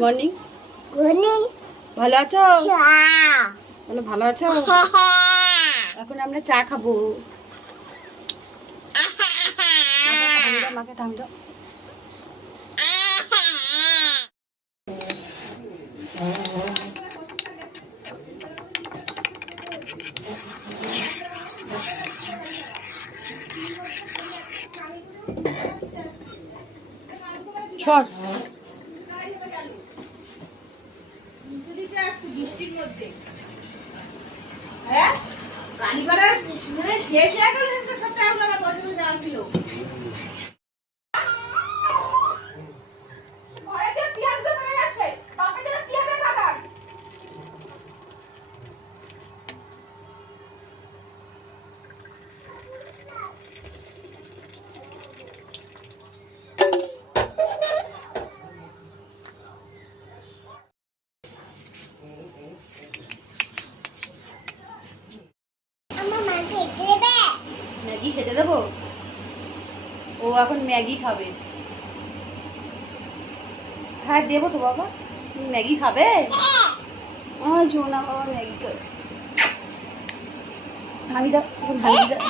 Morning. Morning. ভালো আছো? বলো ভালো আছো? এখন আমরা চা খাবো। মাকে থাম দাও। ছড় বৃষ্টির মধ্যে হ্যাঁ রানীপাড়ার শেষ হয়ে গেল সব টাকাগুলো আমার বছর দেওয়া ছিল। ঘরে যে পেঁয়াজগুলো পড়ে যাচ্ছে বাপের জন্য পেঁয়াজের বাগান। আমার মা খেতে দেবে। ম্যাগি খেতে দেবো? ও এখন ম্যাগি খাবে। হ্যাঁ দেবো তো বাবা। তুমি ম্যাগি খাবে? না বাবা ম্যাগি খাবে। হামি দাও, হামি দাও।